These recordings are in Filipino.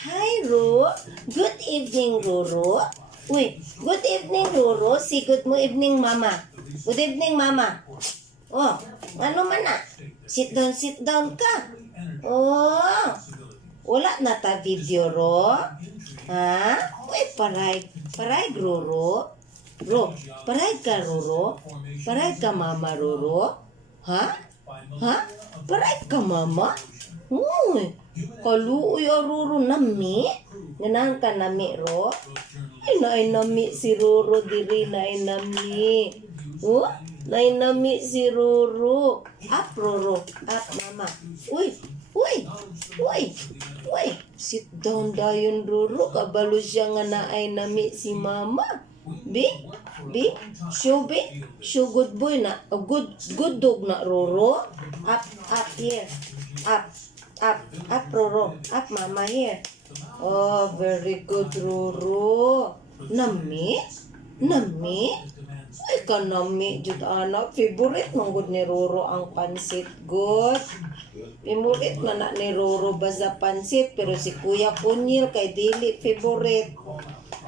Hi, Ru. Good evening, Ruru. Uy, good evening, Ruru. Si good mo evening, Mama. Good evening, Mama. Oh, ano man na? Sit down ka. Oh, wala na ta video, Ro. Ha? Uy, paray, Ruru. Ro, paray ka, Ruru. Paray ka, Mama, Ruru. Ha? Ha? Paray ka, Mama? Uy, kaluoy Ruru nami. Ganang ka nami, Ro. Ay nami si Ruru diri, nami. Oh, nami si Ruru. Up, Ruru. Up, Mama. Uy. Sit down dayon, Ruru. Kabalo siya nga naay nami si Mama. Bi? Show good boy na. Good dog na, Ruru. Up here. Up, Ruru. Up, Mama, here. Oh, very good, Ruru. Nami? Ay, ka nami, jud anak. Favorite mong good ni Ruru ang pansit, good. Favorite man na ni Ruru ba sa pansit, pero si Kuya Kunyil kay dili favorite.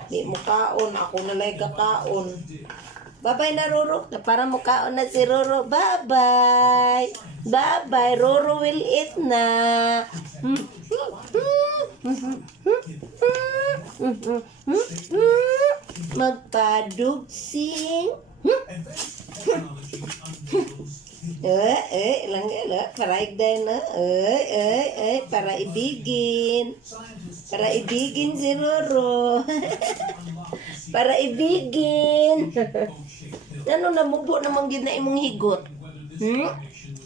Di mo kaon, ako nalay kakaon. Bye-bye na, Ruru. Para mo kaon na si Ruru. Bye-bye. Bye-bye. Ruru will eat na. Magpadugsing. Langga. Paraig din na. Para ibigin. Para ibigin si Ruru. Para ibigin. Ano na mubo namang gina imong higot?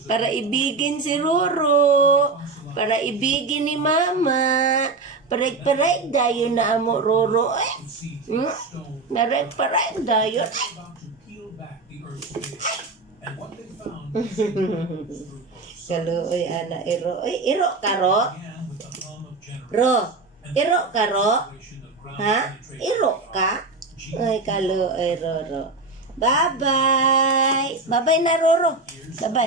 Para ibigin si Ruru. Para ibigin ni Mama. Paray dayon na amo Ruru. Paray dayon. Kaluoy ana iro. Iro ka ro? Iro ka ro? Ha? Iro ka? Ay, kaluoy Ruru. Bye-bye. Bye-bye na, Ruru. Bye-bye.